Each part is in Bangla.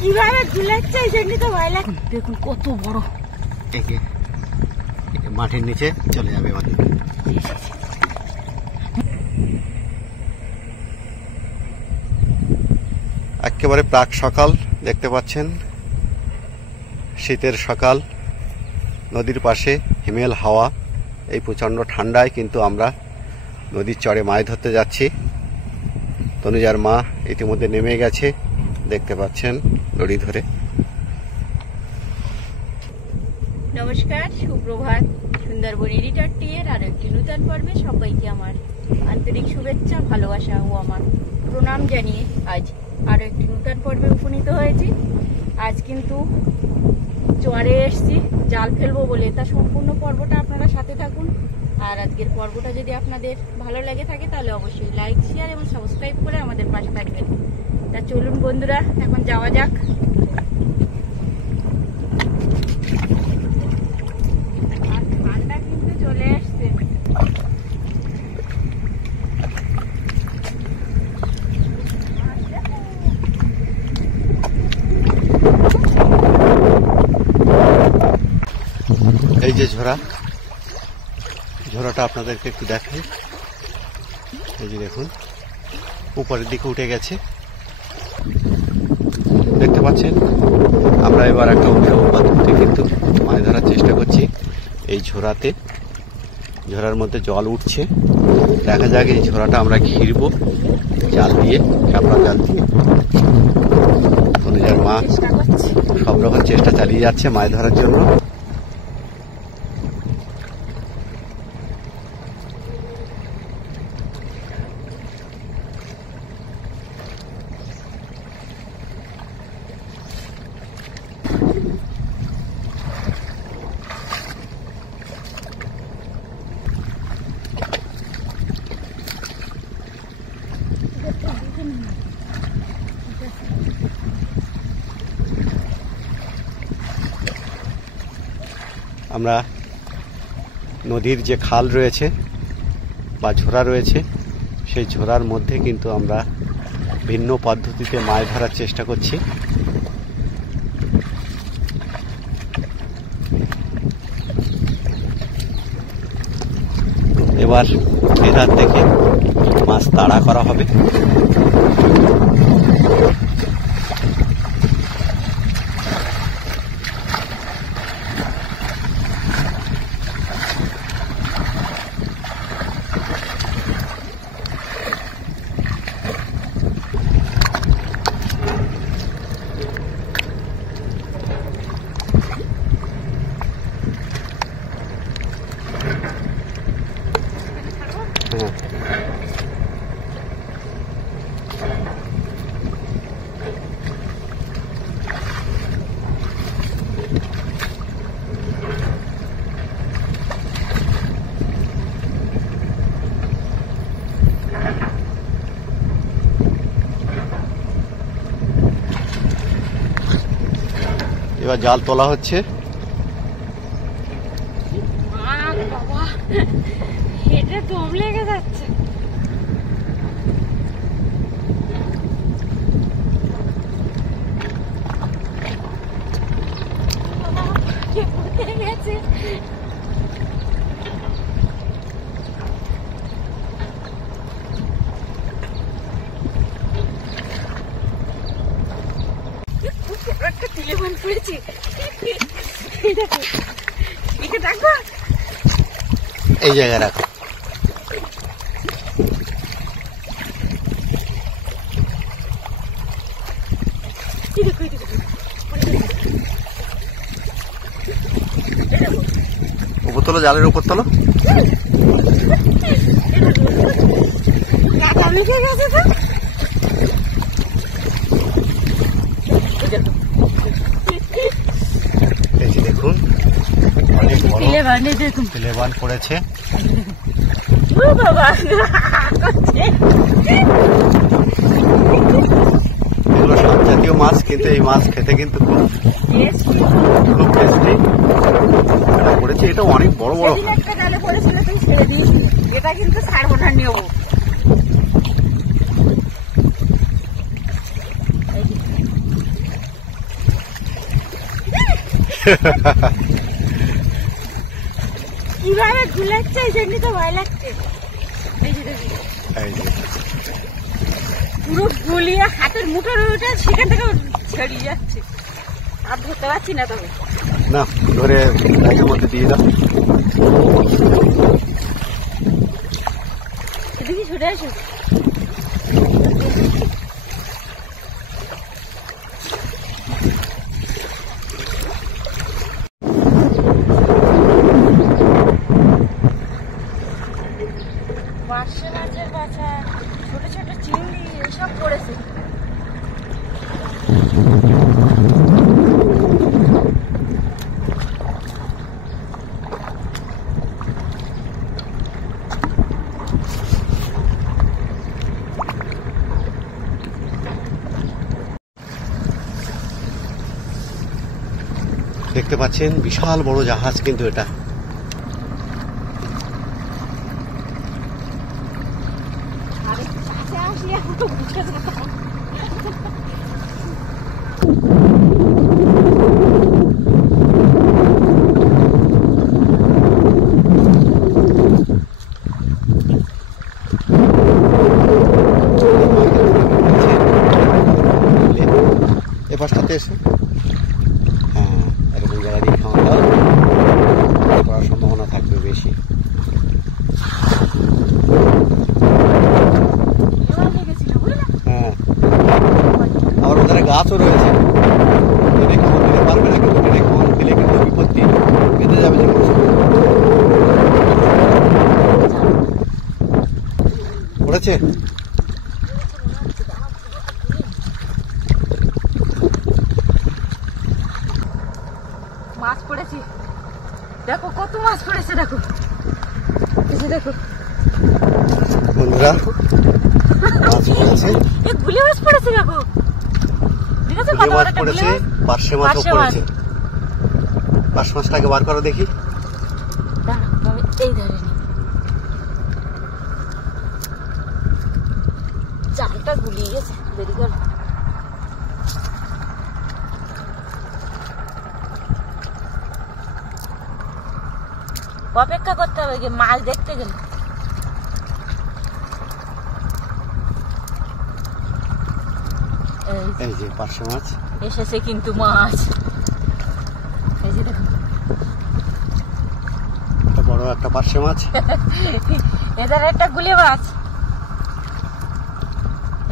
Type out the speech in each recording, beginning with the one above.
কিভাবে ঝুলাচ্ছে এই জন্য তো ভয় লাগে। দেখুন কত বড়, মাটির নিচে চলে যাবে আমাদের। একেবারে প্রাক সকাল দেখতে পাচ্ছেন, শীতের সকাল, নদীর পাশে হিমেল হাওয়া, এই প্রচণ্ড ঠান্ডায় কিন্তু আমরা নদীর চরে মাছ ধরতে যাচ্ছি। তনুজার মা ইতিমধ্যে নেমে গেছে, দেখতে পাচ্ছেন দড়ি ধরে। নমস্কার, সুপ্রভাত। সুন্দরবন এডিটর টিয়ের আরো একটি নতুন পর্বে সবাইকে আমার আন্তরিক শুভেচ্ছা, ভালোবাসা ও আমার প্রণাম জানিয়ে আজ আরো একটি নতুন পর্বে উপনীত হয়েছি। আজ কিন্তু চরে এসছি জাল ফেলবো বলে, তা সম্পূর্ণ পর্বটা আপনারা সাথে থাকুন। আর আজকের পর্বটা যদি আপনাদের ভালো লেগে থাকে তাহলে অবশ্যই লাইক, শেয়ার এবং সাবস্ক্রাইব করে আমাদের পাশে থাকবেন। তা চলুন বন্ধুরা, এখন যাওয়া যাক। আর ঠান্ডা কিন্তু চলে আসছে। এই যে ঝোড়াটা আপনাদেরকে একটু দেখাই। এই যে দেখুন, উপরের দিকে উঠে গেছে, দেখতে পাচ্ছেন। আমরা এবার একটা অভিনব পদ্ধতি কিন্তু মাছ ধরার চেষ্টা করছি। এই ঝোড়ার মধ্যে জল উঠছে, দেখা যাক এই ঝোড়াটা আমরা ঘিরবো জাল দিয়ে, চাপড়া জাল দিয়ে। তনুজার মা সব রকম চেষ্টা চালিয়ে যাচ্ছে মাছ ধরার জন্য। আমরা নদীর যে খাল রয়েছে বা ঝোড়া রয়েছে, সেই ঝোড়ার মধ্যে কিন্তু আমরা ভিন্ন পদ্ধতিতে মাছ ধরার চেষ্টা করছি। এবার এধার থেকে মাছ তাড়া করা হবে। এবার জাল তোলা হচ্ছে। বাবা, এটা দম লেগে যাচ্ছে। এই জায়গায় রাখো। উপর তোলো, জালের উপর তোলো। দেখুন, অনেক বড় লেবান পড়েছে। এগুলো সব জাতীয় মাছ, কিন্তু এই মাছ খেতে কিন্তু খুব টেস্টি পড়েছে। এটা অনেক বড় বড়। এটা কিন্তু ছাড়বো না, নেব। কিভাবে গুলাচ্ছে এই জন্য তো ভয় লাগছে। এই যে দেখি পুরো গুলিয়ে হাতের মুঠোর ওটা সেখান থেকে ছড়িয়ে যাচ্ছে, আর ধরতে পারছি না। তবে না, ধরে ব্যাগের মধ্যে দিয়ে দাও। এদিকে ছুটে আসো। পার্শে মাছের বাচ্চা, ছোট ছোট চিংড়ি এসব পড়েছে। দেখতে পাচ্ছেন বিশাল বড় জাহাজ কিন্তু এটা। এ পাশটাতে এসে এরকম জায়গা দিয়ে খাওয়া দাওয়া করার সম্ভাবনা থাকবে বেশি। হ্যাঁ, আবার ওখানে গাছও রয়েছে। টেনে খাওয়া দিতে পারবে না, কিন্তু টেনে খাওয়া দিলে কিন্তু বিপত্তি, বেঁধে যাবে যে মানুষ। পড়েছে মাছ পড়েছে, দেখো কত মাছ পড়েছে। দেখো দেখো বন্ধুরা, মাছ পড়েছে, গুলি মাছ পড়েছে। দেখো গুলি মাছ পড়েছে, পার্শে মাছও পড়েছে। পার্শে মাছটাকে বার করো দেখি। এই ধরে জালটা গুলিয়ে গেছে, দেরি করে। অপেক্ষা করতে হবে মাছ দেখতে গেলে। এই যে পার্শে মাছ এসেছে কিন্তু মাছ। এই যে দেখুন বড় একটা পার্শে মাছ। এদের একটা গুলি মাছ।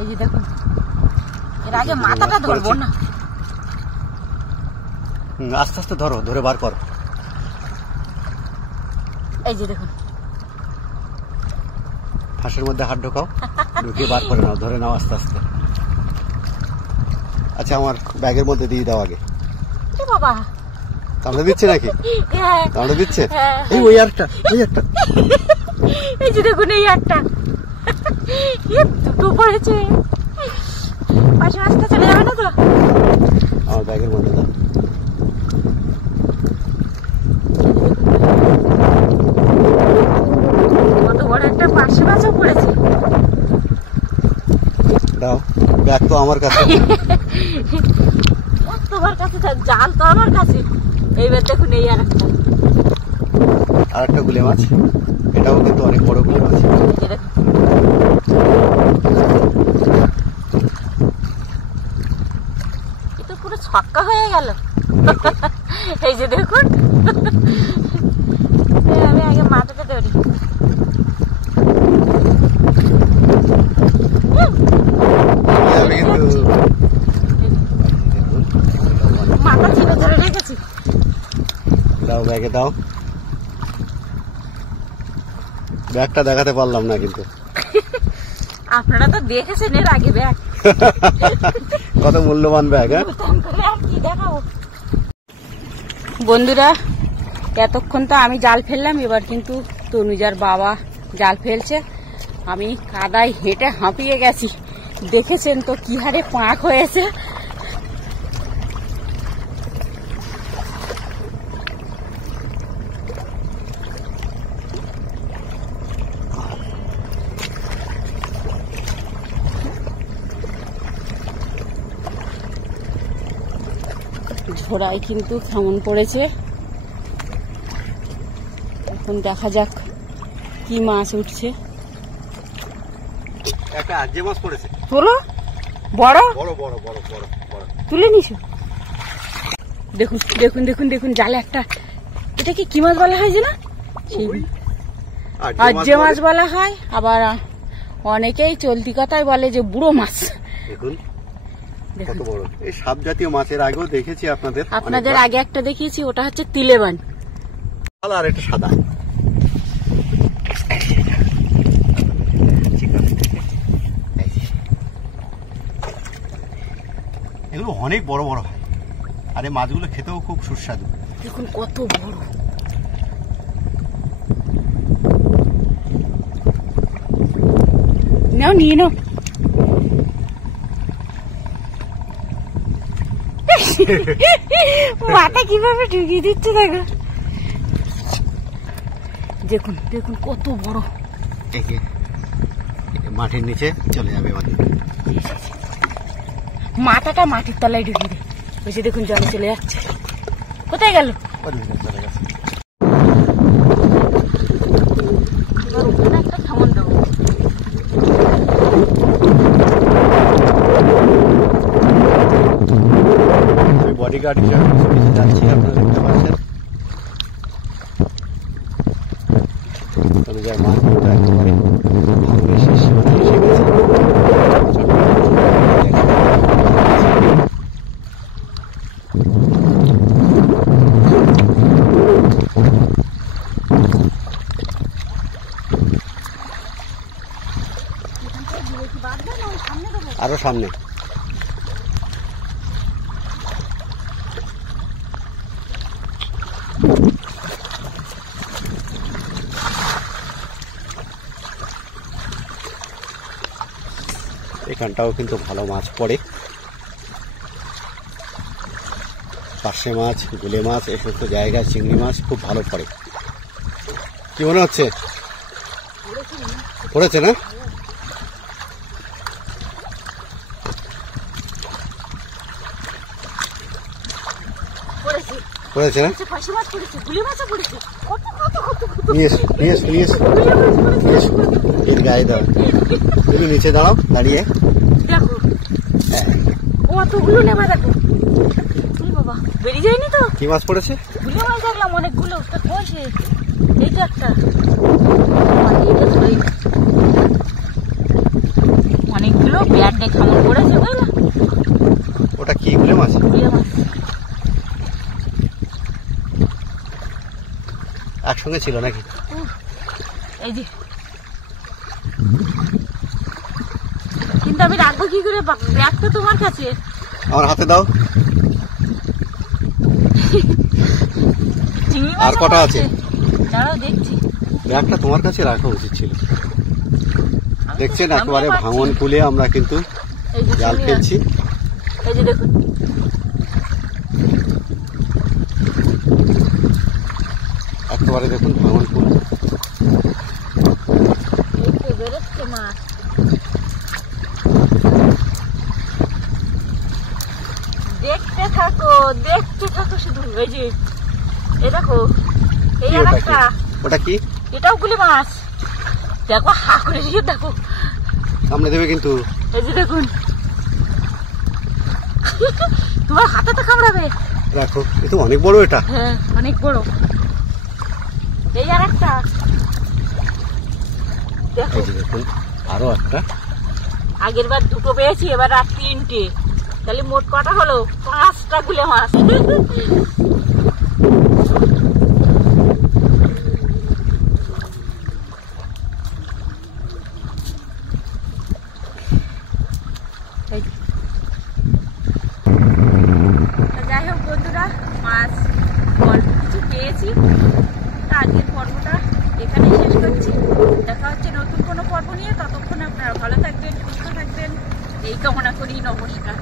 এই যে দেখুন, এর আগে মাথাটা ধরবো না। আস্তে আস্তে ধরো, ধরে বার কর। এই যে দেখুন, ফাঁসের মধ্যে হাত ঢোকাও, ঢুকিয়ে বার করে নাও, ধরে নাও আস্তে আস্তে। আচ্ছা, আমার ব্যাগের মধ্যে দিয়ে দাও আগে। বাবা কামড়ে দিচ্ছে নাকি? কামড়ে দিচ্ছে। এই ওই একটা, ওই একটা। এই যে দেখুন, এই একটা দুটো পড়েছে। পাশে মাছটা চলে যাবে না তো? আমার ব্যাগের মধ্যে দাও। কত বড় একটা পার্শে মাছও পড়েছে। দাও, ব্যাগ তো আমার কাছে। তোমার কাছে জাল তো আমার কাছে। এইবার দেখুন, এই আর একটা গুলে মাছ, এটাও কিন্তু অনেক বড় গুলে মাছ। এ তো পুরো ছক্কা হয়ে গেল। এই যে দেখুন, আমি আগে মাথাটা ধরি। মাথা চিনে ধরে রেখেছি। দাও, ব্যাগে দাও। ব্যাগটা দেখাতে পারলাম না কিন্তু। আপনারা তো দেখেছেন এর আগে ব্যাগ। কত মূল্যবান ব্যাগ। কি দেখাবো বন্ধুরা, এতক্ষণ তো আমি জাল ফেললাম, এবার কিন্তু তনুজার বাবা জাল ফেলছে। আমি কাদায় হেঁটে হাঁপিয়ে গেছি, দেখেছেন তো কি হারে পাঁক হয়েছে। ঝোড়ায় কিন্তু কেমন পড়েছে, এখন দেখা যাক কি মাছ উঠছে। একটা আজে মাছ পড়েছে। তোলো, বড় বড় বড় বড় বড় বড় তুলে নিস। দেখুন দেখুন দেখুন দেখুন জালে একটা, এটাকে কি মাছ বলা হয় জানা? আজে মাছ বলা হয়, আবার অনেকেই চলতি কথায় বলে যে বুড়ো মাছ। দেখুন কত বড়। এই সাপ জাতীয় মাছের আগেও দেখেছি আপনাদের আগে একটা দেখিয়েছি, ওটা হচ্ছে তিলেবান, আর একটা সাদা। এগুলো অনেক বড় বড় হয়, আর এই মাছগুলো খেতেও খুব সুস্বাদু। দেখুন কত বড়। নাও নিয়ে নাও। মাথা কিভাবে ঢুকিয়ে দিচ্ছে দেখো। দেখুন দেখুন কত বড়। মাটির নিচে চলে যাবে মাথাটা মাটির তলায় ঢুকিয়ে দেয়। ওই যে দেখুন জলে চলে যাচ্ছে। কোথায় গেল? একটা থামন দেবো। বডিগার্ড হিসাবে যাচ্ছি, আপনারা দেখতে পাচ্ছেন। মাছ ধরতে একেবারে শেষ সীমানায় এসে গেছে। আরো সামনে এখানটাও কিন্তু ভালো মাছ পড়ে। পার্শে মাছ, গুলে মাছ, এই সমস্ত জায়গায় চিংড়ি মাছ খুব ভালো পড়ে। কি মনে হচ্ছে? পড়েছে না? পড়েছে না? এর গায়ে দাও, একটু নিচে দাঁড়াও, দাঁড়িয়ে দেখো কতগুলো নেবা। দেখো বাবা বেরিয়ে যায়নি তো। কি মাছ পড়েছে? গুলো মাছ দেখলাম অনেকগুলো। এইটা একটা, অনেকগুলো ব্যাট খামন পড়েছে বুঝলা। ওটা কি গুলে মাছ? গুলে মাছ একসঙ্গে ছিল নাকি? এই যে, কিন্তু আমি রাখবো কি করে? ব্যাগ তো তোমার কাছে। আমার হাতে দাও। আর কটা আছে? দাঁড়াও দেখছি। ব্যাগটা তোমার কাছে রাখা উচিত ছিল। দেখছেন একেবারে ভাঙন খুলে আমরা কিন্তু জাল ফেলছি। এই যে দেখুন, একেবারে দেখুন ভাঙন ফুল। বেরোচ্ছে মাছ। দেখতে থাকো শুধু। এই যে এই দেখো, এই একটা। ওটা কি? এটাও গুলি মাছ। দেখো হা করে দিয়ে দেখো, সামনে দেবে কিন্তু। এই যে দেখুন, তোমার হাতে তো কামড়াবে। দেখো এ তো অনেক বড়। এটা হ্যাঁ অনেক বড়। এই আর একটা দেখো। দেখুন আরো একটা। আগের বার দুটো পেয়েছি, এবার আর তিনটে। তাহলে মোট কটা হলো? 5টা গুলে মাছ। যাই হোক বন্ধুরা, মাছ অল্প কিছু পেয়েছি। আজকের পর্বটা এখানেই শেষ করছি। দেখা হচ্ছে নতুন কোনো পর্ব নিয়ে। ততক্ষণ আপনারা ভালো থাকবেন, সুস্থ থাকবেন, এই কামনা করি। নমস্কার।